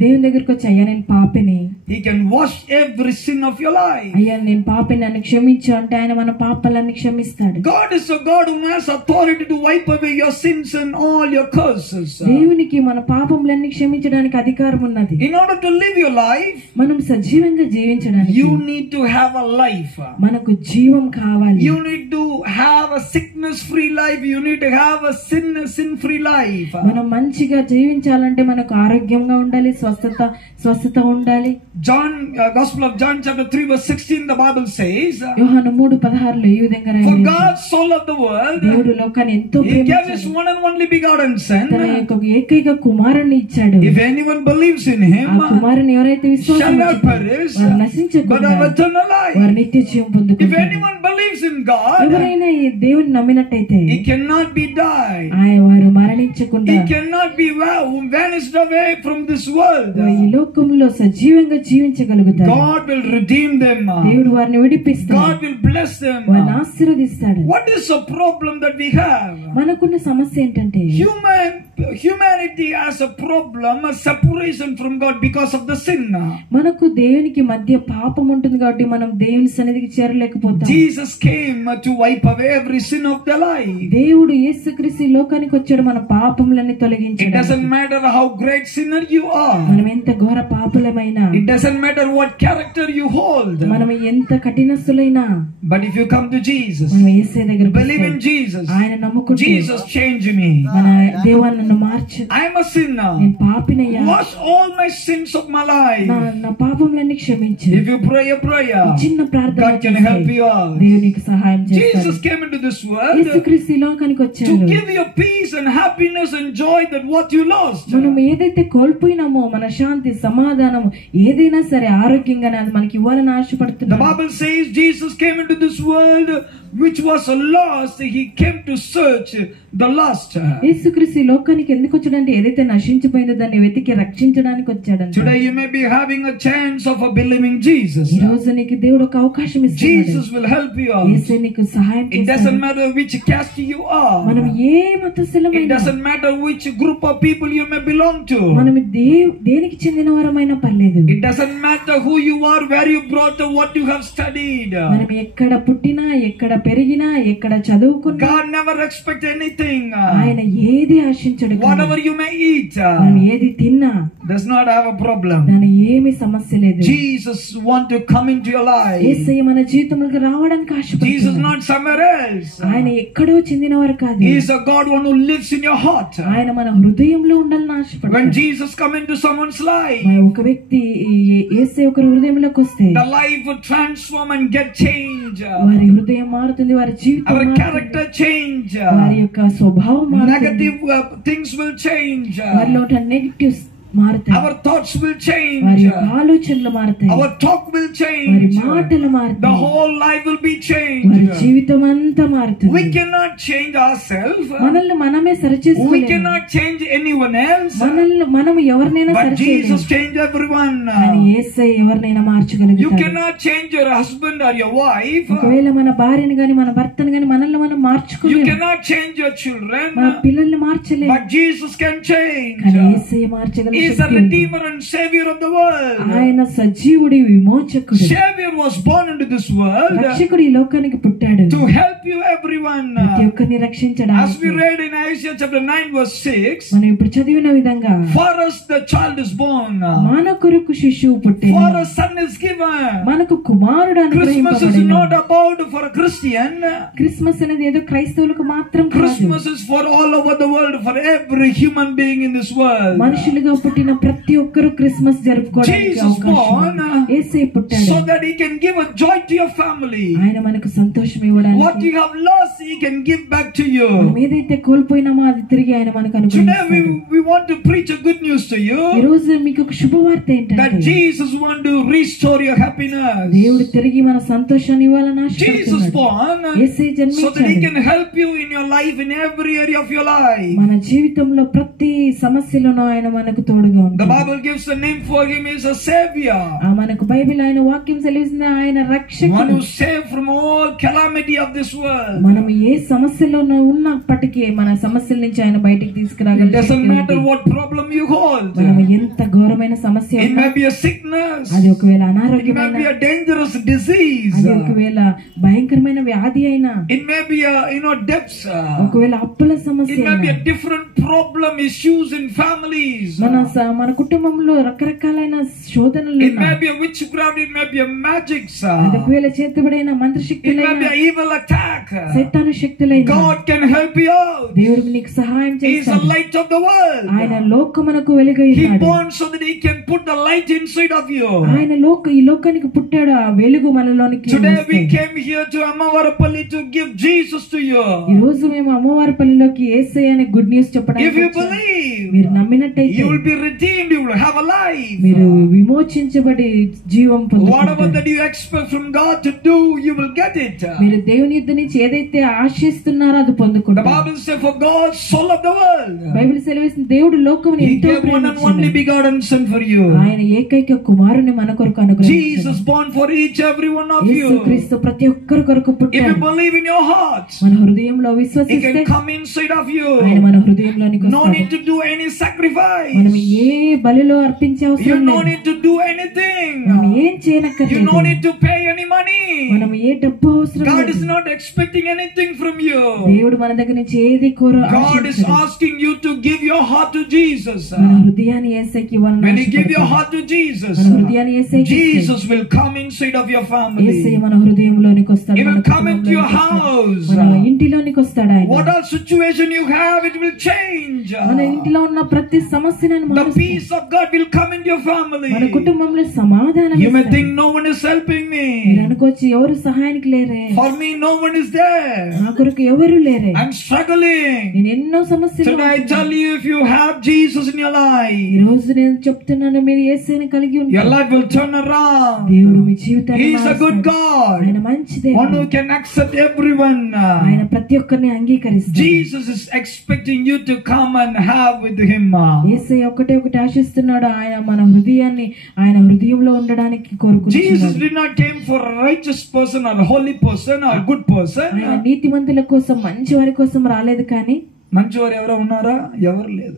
దేవుని దగ్గరికి వచ్చి అయ్యా నేను పాపిని, he can wash every sin of your life. అయ్యా నేను పాపిని నన్ను క్షమించు అంటే ఆయన మన పాపాలన్నీ క్షమిస్తాడు. God is a God who has authority to wipe away your sins and all your curses. దేవునికి మన పాపములన్నీ క్షమించడానికి అధికారం ఉన్నది. In order to live your life, మనం సజీవంగా జీవించడానికి you need to have a life. మనకు జీవం కావాలి. You need to have a sickness free life. You need to have a sin free life. మనం మంచిగా జీవించాలంటే మనకు ఆరోగ్యంగా ఉండాలి, స్వస్థత ఉండాలి. Gospel of John chapter 3 verse 16, the Bible says, యోహాను 3:16లో ఈ విధంగా for రాయబడింది. God so loved the world, దేవుడు లోకాన్ని ఎంతో he gave his ప్రేమించాడు, one and only begotten son. తన యొక్క ఏకైక కుమారుని ఇచ్చాడు. If anyone believes in him, ఆ కుమారుని ఎవరైతే shall విశ్వాసం not ఉంచుతారో perish, వారు but నశించకుండా have eternal life. వారు నిత్య జీవం If పొందుకుంటారు. anyone believes in God, ఎవరైనా ఈ దేవుని నమ్మినట్టయితే he cannot be died. వారు మరణించకుండా He cannot be vanished away from this world. ఈ లోకంలో సజీవంగా జీవించగలుగుతారు. God will redeem them. దేవుడు వారిని విడిపిస్తాడు, God will bless them. వారిని ఆశీర్వదిస్తాడు. What is the problem that we have? మనకున్న సమస్య ఏంటంటే humanity has a problem, a separation from God because of the sin. మనకు దేవునికి మధ్య పాపం ఉంటుంది కాబట్టి మనం దేవుని సన్నిధికి చేరలేకపోతాం. Jesus came to wipe away every sin of their life. దేవుడు యేసుక్రీస్తు లోకానికి వచ్చాడు మన పాపములన్నీ It తొలగించడానికి. doesn't matter how great sinner you are. మనం ఎంత ఘోర పాపులమైనా, It doesn't matter what character you hold. మనం ఎంత కఠినస్తులైనా, But if you come to Jesus, మనం యేసయ్య దగ్గరికి believe in వస్తే, Jesus, ఆయన నమ్ముకుంటే Jesus changed me. మన దేవా నన్ను మార్చు, I am a sinner. నేను పాపినయ్యా, Wash all my sins of my life. నా పాపములన్నీ క్షమించు. If you pray a prayer, చిన్న ప్రార్థన God can చేస్తే help you out. దేవునికి సహాయం చేస్తాడు. Jesus came into this world యేసుక్రీస్తు ఈ లోకానికి to వచ్చాడు give you peace and happiness and joy that what you lost. మనం ఏదైతే కోల్పోయినామో, మన శాంతి, సమాధానం ఏదైనా సరే ఆరోగ్యంగానే అది మనకి ఇవ్వాలని The ఆశపడుతున్నాం. Bible says Jesus came into this world which was lost. He came to search the lost. యేసుక్రీస్తు ఈ లోకానికి ఎందుకు వచ్చాడంటే ఏదైతే నశించిపోయిందో దాన్ని వెతికి రక్షించడానికి వచ్చాడంట. Today you may be having a chance of believing Jesus. ఈ రోజు నీకు దేవుడు ఒక అవకాశం ఇస్తున్నాడు. Jesus will help you out. యేసయ్య నీకు సహాయం It doesn't చేస్తాడు. matter which caste you మనం are. A It మతస్థులమైనా, doesn't matter which group of people you may belong to. మనం దేనికి చెందిన వారమైనా పర్లేదు. It doesn't matter who you are, where you brought up, what you have studied. మనం ఎక్కడ పుట్టినా, ఎక్కడ పెరిగినా, ఎక్కడ చదువుకున్నా, God never expects anything. ఆయన ఏది ఆశించడు. Whatever you may eat మనం ఏది తిన్నా does not have a problem. దాని ఏమి సమస్య లేదు. Jesus want to come into your life. యేసయ్య మన జీవితంలోకి రావడానికి Jesus ఆశపడుతున్నాడు. not somewhere else. ఆయన ఎక్కడో చెందినవారు కాదు. He is a God one who lives in your heart. ఆయన మన హృదయంలో ఉండాలని When ఆశపడుతున్నాడు. Jesus come into someone's life, ఒక వ్యక్తి యేసయ్య ఒకరి హృదయంలోకి వస్తే the life will transform and get change. వారి హృదయం మారుతుంది, వారి జీవితం Our మారుతుంది, character change. వారి యొక్క స్వభావం మారుతుంది, Negative things will change. వారిలో నెగటివ్స్ మారుతాయి, Our thoughts will వారి change. యొక్క ఆలోచనలు మారుతాయి, Our talk will వారి change. మాటలు The మారుతాయి, whole life will be వారి changed. జీవితం అంతా మారుతుంది. We cannot change ourselves. మనల్ని మనమే We సరిచేసుకోలేము. cannot change anyone else. మనం ఎవరినైనా But సరిచేయలేము. Jesus changed everyone. కానీ యేసయ్య ఎవరినైనా You మార్చగలుగుతాడు. cannot change your husband or your wife. ఒకవేళ మన భార్యని గాని, మన భర్తని గాని మనల్ని మనం You మార్చుకోలేము, cannot change your మన children. పిల్లల్ని మార్చలేము. But Jesus can change. కానీ యేసయ్య మార్చగల He is a శక్తి ఉంది. redeemer and savior of the world. ఆయన సజీవుడి, విమోచకుడు, Savior was born into this world రక్షకుడు ఈ లోకానికి పుట్టాడు to help you everyone. ప్రతి ఒక్కరిని As రక్షించడానికి. we read in Isaiah chapter 9 verse 6, మనం ఇప్పుడు చదివిన విధంగా for us the child is born, మన కొరకు శిశువు పుట్టెను, for us son is given. మనకు కుమారుడు Christmas is అనుగ్రహింపబడెను. not about for a Christian. Christmas అనేది ఏదో క్రైస్తవులకు మాత్రం కాదు. Christmas is for all over the world, for every human being in this world. మనుషులుగా పుట్టిన ప్రతి ఒక్కరూ క్రిస్మస్ జరుపుకోవడానికి Jesus అవకాశం born ఉంది. యేసయ్య పుట్టాడు, so that he can give a joy to your family. ఆయన మనకు సంతోషం What ఇవ్వడానికి, you have lost, he can give back to you. మనం ఏదైతే కోల్పోయినామో అది తిరిగి ఆయన మనకు Today అనుగ్రహిస్తాడు. we want to preach a good news to ఈ you రోజు మీకు ఒక శుభవార్త that ఏంటంటే Jesus want to restore your happiness. దేవుడు తిరిగి మన సంతోషాన్ని ఇవ్వాలని Jesus ఆశపడుతున్నాడు. born Yesayya so that he జన్మించాడు can help you in your life, in every area of your life. మన జీవితంలో ప్రతి సమస్యలోనూ ఆయన మనకు తోడుగా The ఉంటాడు. Bible gives a name for him is a savior, మనకు బైబిల్ ఆయన వాక్యం సెలవిస్తుంది, ఆయన one రక్షకుడు. who saved from all calamity of this world. మనం ఏ సమస్యలోనూ ఉన్నప్పటికీ మన సమస్యల నుంచి ఆయన బయటికి It తీసుకురాగల doesn't శక్తి matter ఉంది. what problem you hold. మనం ఎంత ఘోరమైన సమస్య It ఉన్నా, may be a sickness. అది ఒకవేళ It may అనారోగ్యమైన, be a dangerous disease. అది ఒకవేళ భయంకరమైన వ్యాధి అయినా, It may be a debts. ఒకవేళ అప్పుల సమస్య It may be అయినా, a different problem, issues in families. మన కుటుంబంలో రకరకాలైన శోధనలు It may ఉన్నా, be a witchcraft. It may be a magic. అది ఒకవేళ చేతబడైన It may మంత్రశక్తులైన, be an evil attack. సైతాను శక్తులైన, God can help you out. దేవుడు నీకు సహాయం He is the చేస్తాడు. light of the world. ఆయన లోకమునకు వెలుగై He ఉన్నాడు. born so that he can put the light inside of you. ఆయన ఈ లోకానికి పుట్టాడు, ఆ వెలుగు మనలోనికి Today we వస్తుంది. came here to Amavarapalli to give Jesus to you. ఈ రోజు మేము అమ్మవారిపల్లిలోకి యేసయ్య అనే గుడ్ న్యూస్ చెప్పడానికి If you వచ్చాము. believe, మీరు నమ్మినట్టయితే you will be redeemed, you will have a life. మీరు విమోచించబడి జీవం Whatever పొందుకుంటారు. that you expect from God to do, you will get it. మీరు దేవుని యుద్ధ నుంచి ఏదైతే ఆశిస్తున్నారో అది The పొందుకుంటారు. Bible says, for God so loved the world, Bible సెలవిస్తుంది దేవుడు లోకమును He ఎంతో gave one and only ప్రేమించాడు. begotten Son for you. ఆయన ఏకైక కుమారుని మన కొరకు అనుగ్రహించాడు. Jesus born for each every one of you. యేసుక్రీస్తు ప్రతి ఒక్కరి కొరకు If you పుట్టాడు. believe in your heart, మన హృదయంలో He విశ్వసిస్తే can come inside of you. ఆయన మన హృదయంలోనికి No వస్తాడు. need to do any sacrifice. మనం ఏ బలిలో అర్పించే You అవసరం no లేదు. need to do anything. మనం ఏం You చేయనక్కర్లేదు. no need to pay any money. మనం ఏ డబ్బు అవసరం God లేదు. is not expecting anything from you. దేవుడు మన దగ్గర నుంచి ఏది God is asking you to give your heart to Jesus. మన హృదయాన్ని యేసయ్యకి ఇవ్వాలని When you give your ఆశపడతాడు. heart to Jesus, మన హృదయాన్ని యేసయ్యకి ఇస్తే Jesus will come inside of your Yesayya family. మన హృదయంలోనికి వస్తాడు. He మన will come into your కుటుంబంలోనికి వస్తాడు. house. మన ఇంటిలోనికి వస్తాడు ఆయన. What all situation you have, it will change. మన ఇంటిలో ఉన్న ప్రతి సమస్యను The మారుస్తాడు. peace of God will come into your family. మన కుటుంబంలో సమాధానం You may ఇస్తాడు. think no one is helping మీరు me. అనుకోవచ్చు ఎవరు సహాయానికి లేరే, For me, no one is there. నా కొరకు ఎవరు లేరే, I'm struggling. నేను ఎన్నో సమస్యలు Today I tell you, if you have Jesus in your ఈ life, రోజు నేను చెప్తున్నాను, మీరు యేసయ్యని కలిగి your ఉంటారు. life will turn around. దేవుడు మీ జీవితాన్ని He is a good మారుస్తాడు. ఆయన God. మంచి One దేవుడు. who can accept everyone. ఆయన ప్రతి ఒక్కరిని అంగీకరిస్తాడు. Jesus is expecting you to come and have with Him. యేసయ్య ఒకటి ఆశిస్తున్నాడు. ఆయన మన హృదయాన్ని ఆయన హృదయంలో ఉండడానికి Jesus కోరుకుంటున్నాడు. did not came for a righteous person or a holy person or a good ఆయన person. నీతిమంతుల కోసం మంచి వారి కోసం రాలేదు, కానీ మంచివారు ఎవరో ఉన్నారా? ఎవరు లేదు.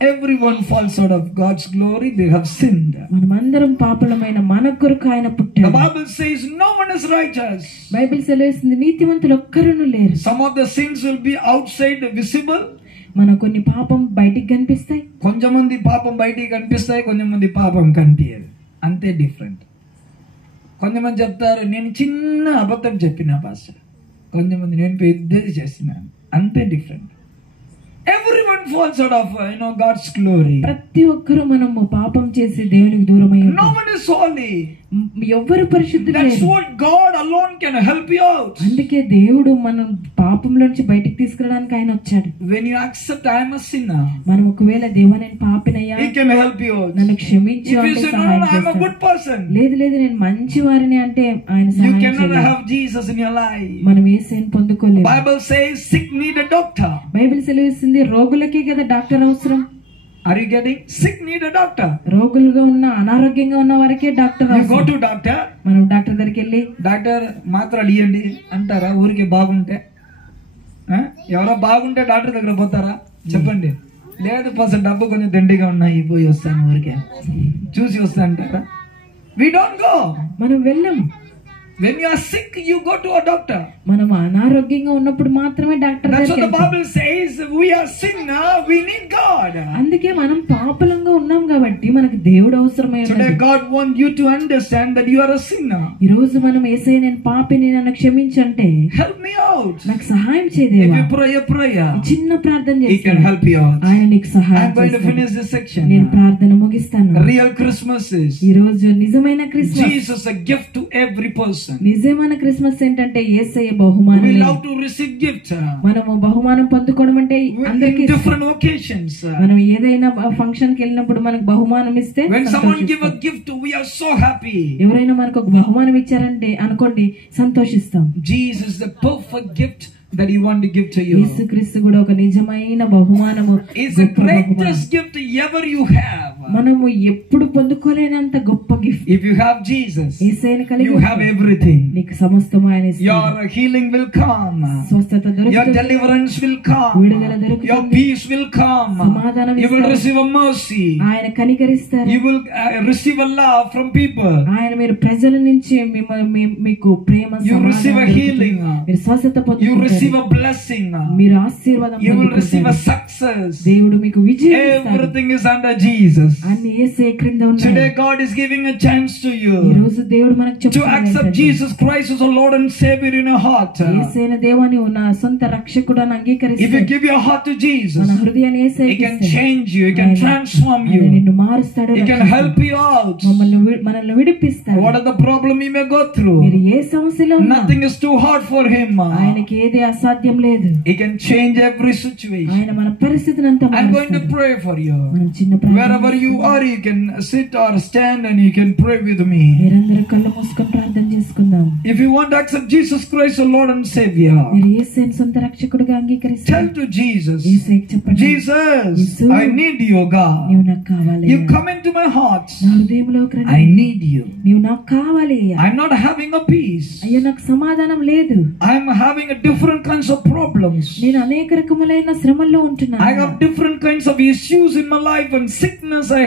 Everyone falls out of God's glory. They have sinned. మనమందరం పాపలమైన మన కొరకు ఆయన The పుట్టాడు. Bible says no one is righteous. Bible సెలవిస్తుంది నీతిమంతులు ఒక్కరును లేరు. Some of the sins will be outside visible. మన కొన్ని పాపం బయటికి కనిపిస్తాయి, కొంతమంది పాపం బయటికి కనిపిస్తాయి, కొంతమంది పాపం కనిపించదు. అంతే డిఫరెంట్. కొంతమంది చెప్తారు నేను చిన్న అబద్ధం చెప్పిన భాష, కొంతమంది నేను పెద్దది చేసినాను. అంతే different. Everyone falls out of God's glory. ప్రతి ఒక్కరు మనము పాపం చేసి దేవునికి దూరమై No ఉంటాం. one is holy. ఎవ్వరు పరిశుద్ధులు That's లేరు. what God alone can help you out. అందుకే దేవుడు మనం పాపంలో నుంచి బయటికి తీసుకురావడానికి ఆయన వచ్చాడు. When you accept I am a sinner, మనం ఒకవేళ దేవా నేను పాపినయ్యా, He can help you out. నన్ను క్షమించు If you అంటే say no, సహాయం I am a చేస్తాడు. good person, లేదు నేను మంచి వారిని అంటే ఆయన you సహాయం cannot చేయలేదు. have Jesus in your life. మనం యేసయ్యని పొందుకోలేము. Bible says sick need a doctor. Bible సెలవిస్తుంది రోగులకే కదా డాక్టర్ అవసరం. Are you getting? Sick need a doctor. రోగులుగా ఉన్న అనారోగ్యంగా ఉన్న వారికే డాక్టర్ You go అవసరం. to doctor. మనం డాక్టర్ దగ్గరికి వెళ్ళి డాక్టర్ మాత్రలు ఇవ్వండి అంటారా? ఊరికి బాగుంటే ఎవరో బాగుంటే డాక్టర్ దగ్గర పోతారా? చెప్పండి. లేదు పర్సెంట్ డబ్బు కొంచెం దండిగా ఉన్నాయి, పోయి వస్తాను ఊరికే చూసి వస్తా అంటారా? We don't go. మనం వెళ్ళం. When you are sick, you go to a doctor. మనం అనారోగ్యంగా ఉన్నప్పుడు మాత్రమే డాక్టర్ That's what దగ్గరికి the వెళ్తాం. Bible says. We are sinner. We need God. అందుకే మనం పాపలంగా ఉన్నాం కాబట్టి మనకు దేవుడు అవసరమై Today ఉన్నది. God wants you to understand that you are a sinner. ఈ రోజు మనం యేసయ్య నేను పాపిని నన్ను క్షమించంటే Help me out. నాకు సహాయం If చేయదేవా. you pray a prayer, చిన్న ప్రార్థన He can చేస్తాను, help you out. ఆయన నీకు సహాయం I'm going to చేస్తాడు. finish this section. నేను ప్రార్థన ముగిస్తాను. Real Christmas is ఈ రోజు నిజమైన Christmas. Jesus a gift to every person. నిజమైన క్రిస్మస్ ఏంటంటే యేసయ్య We బహుమానం. love to receive gifts మనము బహుమానం పొందుకోవడం అంటే in అందరికీ ఇష్టం. different occasions. మనం ఏదైనా ఫంక్షన్ కి వెళ్ళినప్పుడు మనకు బహుమానం ఇస్తే When someone give a సంతోషిస్తాం. gift, we are so happy. ఎవరైనా మనకు ఒక బహుమానం ఇచ్చారంటే అనుకోండి సంతోషిస్తాం. Jesus is the perfect gift that He want to give to you. యేసుక్రీస్తు కూడా ఒక నిజమైన బహుమానము, It's the గొప్ప బహుమానం. greatest gift ever you have. మనము ఎప్పుడు పొందుకోలేనంత గొప్ప gift. If you have Jesus, యేసయ్యని కలిగి you have ఉంటే everything. నీకు సమస్తం ఆయన ఇస్తాడు. Your healing will come. స్వస్థత Your దొరుకుతుంది, deliverance will come. విడుదల దొరుకుతుంది, Your peace will come. సమాధానం You will ఇస్తాడు. receive a mercy. ఆయన కనికరిస్తారు. You will receive a love from people. ఆయన మీరు ప్రజల నుంచి మీకు ప్రేమ You సమాధానం receive a దొరుకుతుంది. healing. మీరు స్వస్థత You పొందుకుంటారు. receive a blessing. మీరు ఆశీర్వాదం You will receive a పొందుకుంటారు. success. దేవుడు మీకు విజయం ఇస్తాడు. Everything is under Jesus. అన్ని యేసయ్య క్రింద ఉన్నాయి. Today God is giving a chance to ఈ you రోజు దేవుడు మనకు to చెప్తున్నాడు accept ఏంటంటే, Jesus Christ as a Lord and Savior in your heart. యేసయ్యను దేవాని నా సొంత రక్షకుడు అని If you అంగీకరిస్తే give your heart to Jesus, మన హృదయాన్ని He యేసయ్యకి can ఇస్తే change you. He can transform ఆయన you. నిన్ను మారుస్తాడు, He can రక్షిస్తాడు. help you out. మనల్ని విడిపిస్తాడు. What are the problem you may go through? మీరు ఏ సమస్యలో ఉన్నా Nothing is too hard for Him. ఆయనకి ఏది అసాధ్యం లేదు. He can change every situation. ఆయన మన పరిస్థితిని అంతా I'm going to pray for you. మనం చిన్న ప్రార్థన Wherever you are, you can sit or stand and you can pray with me. మీరందరూ కళ్ళు మూసుకొని ప్రార్థన చేసుకుందాం. If you want to accept Jesus Christ, the Lord and Savior, మీరు యేసుని సొంత రక్షకుడిగా అంగీకరిస్తే tell to Jesus, యేసుకి చెప్పండి, Jesus, Yesu, I need you, God. నీవు నాకు కావాలి. You come into my heart. నా హృదయంలోకి రండి. I need you. నీవు నాకు కావాలి. I'm not having a peace. అయ్యో నాకు సమాధానం లేదు. I'm having a different kinds of problems. నేను అనేక రకములైన శ్రమల్లో ఉంటున్నాను. I have different kinds of issues in my life and sickness I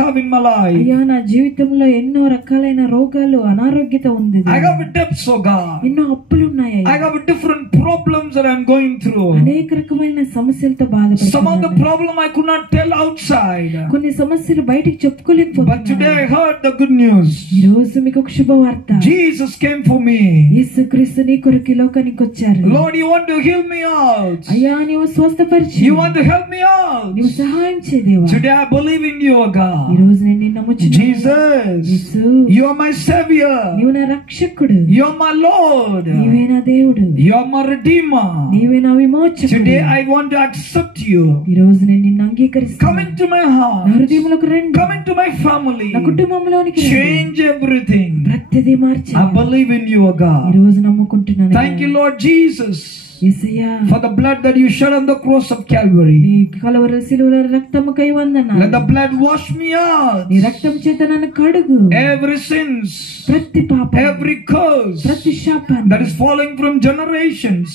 have in my life. అయ్యా నా జీవితంలో ఎన్నో రకాలైన రోగాలు అనారోగ్యత ఉంది. I have debts, oh God. ఎన్నో అప్పులు ఉన్నాయి. I have different problems that I'm going through. అనేక రకమైన సమస్యలతో Some of the బాధపడుతున్నాను. problem I could not tell outside. కొన్ని సమస్యలు బయటికి But చెప్పుకోలేకపోతున్నాను. today I heard the good news. ఈ రోజు మీకు ఒక శుభవార్త. Jesus came for me. యేసుక్రీస్తు నీ కొరకు ఈ లోకానికి వచ్చారు. Lord, you want to heal me out. అయ్యా నీవు స్వస్థపరిచి, You want to help me out. నీవు సహాయం చేయదేవా. Today I believe in you, oh ఈ God. రోజు నేను నిన్ను నమ్ముచున్నాను. Jesus, Yesu, you are my Savior. నీవు నా రక్షకుడు, You are my Lord. నీవే నా దేవుడు, You are my Redeemer. నీవే నా విమోచకుడు. Today I want to accept you. ఈ రోజు నేను నిన్ను Come అంగీకరిస్తాను. into my నా heart. హృదయంలోకి రండి. Come into my family. నా కుటుంబంలోనికి రండి. Change everything. ప్రతిదీ మార్చండి. I believe in you, O ఈ God. రోజు నమ్ముకుంటున్నాను. Thank you, Lord Jesus, Yesayya, for the blood that you shed on the cross of Calvary. నీ కలవరి శిలువలో రక్తముకై వందనాలు. Let the blood wash me out. నీ రక్తం చేత నన్ను కడుగు. Every sins, ప్రతి పాపం, every curse ప్రతి శాపాన్ని, that is falling from generations.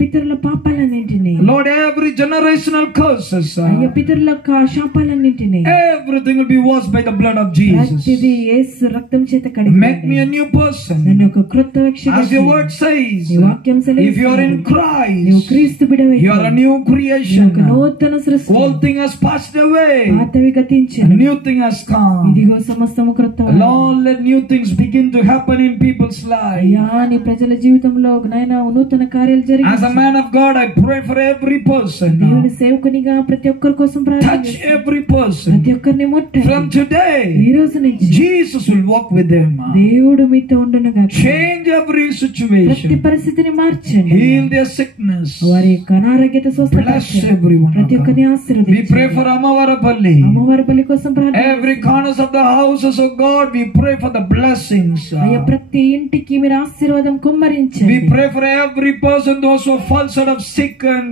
పితరుల పాపాలన్నింటినీ, Lord, every generational curses, అయ్యా పితరుల శాపాలన్నింటినీ, everything will be washed by the blood of Jesus. ప్రతిదీ యేసు రక్తం చేత కడిగి Make me a new person. నన్ను ఒక క్రొత్త వ్యక్తిగా As your word says, నీ వాక్యం if you are in నీవు Christ, క్రీస్తు బిడ్డవైతే you are a new ఒక creation. నూతన సృష్టి. All thing has passed away. పాతవి A గతించెను, new thing has come. ఇదిగో సమస్తము క్రొత్త. Lord, let new things begin to happen in people's lives. అయ్యా నీ ప్రజల జీవితంలో నాయనా నూతన కార్యాలు As a జరిగి, man of God, I pray for every person. దేవుని సేవకునిగా ప్రతి ఒక్కరి కోసం ప్రార్థన Touch చేస్తాను. every person. ప్రతి ఒక్కరిని ముట్టండి. From today, ఈ రోజు నుంచి Jesus will walk with them. దేవుడు మీతో ఉండునుగా. Change every ప్రతి situation. పరిస్థితిని మార్చండి. Heal their sickness. వారి యొక్క అనారోగ్యత Bless స్వస్థపరచండి. everyone. ప్రతి ఒక్కరిని We ఆశీర్వదించండి. pray for Amavarapalli. అమ్మవారి బలి కోసం ప్రార్థన. Every corners of the houses of God, we pray for the blessings. అయ్యా ప్రతి ఇంటికి మీరు ఆశీర్వాదం We కుమ్మరించండి. pray for every person, those who fall sort of sick and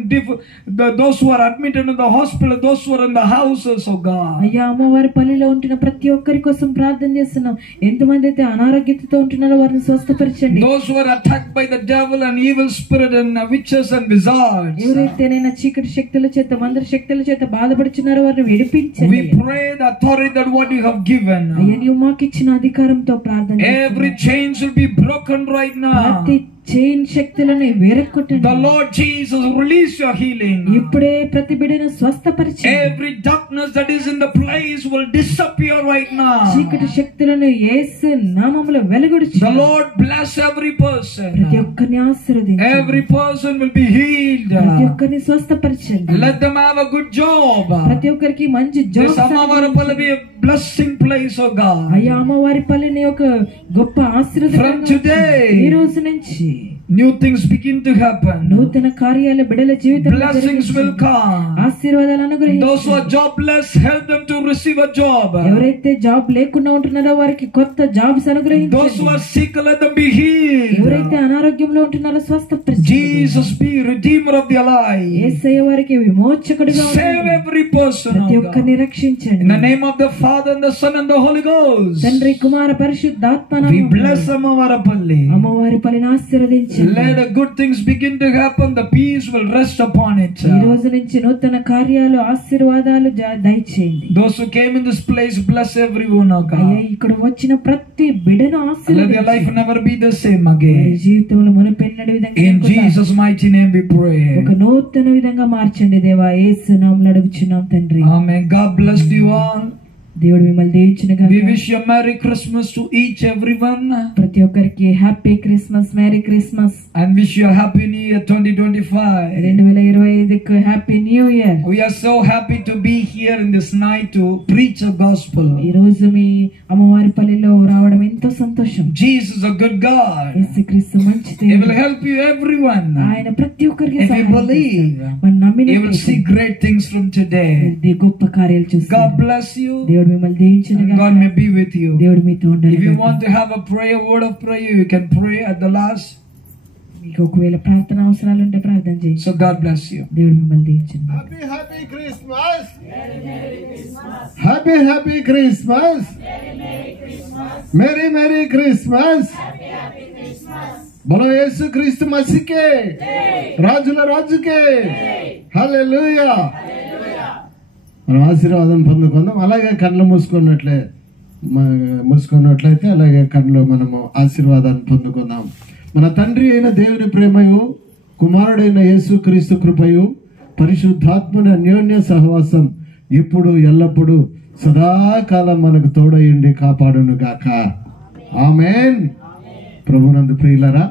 those who are admitted in the hospital, those who are in the houses of God. అయ్యా అమ్మవారి పల్లిలో ఉంటున్న ప్రతి ఒక్కరి కోసం ప్రార్థన చేస్తున్నాం. ఎంతమంది అయితే అనారోగ్యతతో ఉంటున్నారో వారిని స్వస్థపరచండి. Those who are attacked by the devil and evil spirit and witches and wizards. ఎవరైతేనైనా చీకటి శక్తుల చేత మందర శక్తుల చేత బాధపడుచున్నారో వారిని విడిపించండి. We pray the authority that what you have given. అయ్యా నీవు మాకు ఇచ్చిన అధికారంతో ప్రార్థన Every చేస్తున్నాం. chains will be broken right now. ప్రతి చైన్ శక్తులను వేరకొట్టండి. The Lord Jesus, release your healing. ఇప్పుడే ప్రతి బిడ్డను స్వస్థపరిచండి. Every darkness that is in the place will disappear right now. చీకటి శక్తులను యేసు నామములో వెలుగుడుచు. The Lord bless every person. ప్రతి ఒక్కరిని ఆశీర్వదించండి. Every person will be healed. ప్రతి ఒక్కరిని స్వస్థపరిచండి. Let them have a good job. ప్రతి ఒక్కరికి మంచి This job. Amavarapalli be a blessing place, oh God. అయ్యా అమ్మవారి పల్లిని ఒక గొప్ప ఆశీర్వాదం. From today, ఈ రోజు నుంచి new things begin to happen. నూతన కార్యాలు బిడ్డల జీవితంలో Blessings will come. ఆశీర్వాదాలు Those who అనుగ్రహించండి. are jobless, help them to receive a job. ఎవరైతే జాబ్ లేకుండా ఉంటున్నారో వారికి కొత్త జాబ్స్ Those who అనుగ్రహించండి. are sick, let them be healed. ఎవరైతే అనారోగ్యంలో ఉంటున్నారో స్వస్థపరచండి. Jesus be redeemer of their lives. యేసయ్య వారికి విమోచకుడిగా Save ఉండండి. every person, ప్రతి oh God. ఒక్కరిని రక్షించండి. In the name of the Father and the Son and the Holy Ghost. తండ్రి కుమార పరిశుద్ధాత్మ We నామములో bless Amavarapalli. అమ్మవారి పల్లిని ఆశీర్వదించండి. Let a good things begin to happen. The peace will rest upon it. ఈ రోజు నుంచి నూతన కార్యాలు ఆశీర్వాదాలు దయచేయండి. Those who came in this place, bless everyone, oh అయ్యా God. ఇక్కడ వచ్చిన ప్రతి బిడ్డను Let their ఆశీర్వదించండి. life never be the same వారి again. జీవితంలో మునుపెన్నటి విధంగా In లేకుండా Jesus' mighty name we ఒక pray. నూతన విధంగా మార్చండి దేవా. యేసు నామములో అడుగుచున్నాం తండ్రి. Amen. God bless you all. దేవుడు మిమ్మల్ని దీవించునుగాక. We wish you a Merry Christmas to each everyone. ప్రతి ఒక్కరికి happy Christmas, merry Christmas. And wish you a happy new year 2025. 2025కు happy new year. We are so happy to be here in this night to preach a gospel. ఈ రోజు మీ అమ్మవారిపల్లిలో రావడం ఎంతో సంతోషం. Jesus is a good God. యేసుక్రీస్తు మంచి He దేవుడు. will help you everyone. ఆయన ప్రతి ఒక్కరికి If you సహాయం believe, చేస్తాడు. మనం నమ్మిన you will see great things from today. గొప్ప కార్యాలు చూస్తాడు. God bless you. దేవుడు మిమ్మల్ని దీవించునుగాక. God may be with you. దేవుడు మీతో ఉండాలి. If you want to have a prayer, word of prayer, you can pray at the last. మీకు ఒకవేళ ప్రార్థన అవసరాలు ఉంటే ప్రార్థన చేయండి. So God bless you. దేవుడు మిమ్మల్ని దీవించునుగాక. Happy Christmas, happy Christmas, merry Christmas. బలో యేసుక్రీస్తు మసీకే, రాజుల రాజుకే. హల్లెలూయా. మనం ఆశీర్వాదం పొందుకుందాం. అలాగే కళ్ళు మూసుకున్నట్లయితే అలాగే కళ్ళు మనము ఆశీర్వాదాన్ని పొందుకుందాం. మన తండ్రి అయిన దేవుని ప్రేమయు, కుమారుడైన యేసుక్రీస్తు కృపయు, పరిశుద్ధాత్మని అన్యోన్య సహవాసం ఇప్పుడు ఎల్లప్పుడూ సదాకాలం మనకు తోడయుండి కాపాడును గాక. ఆమేన్. ప్రభునందు ప్రియులారా,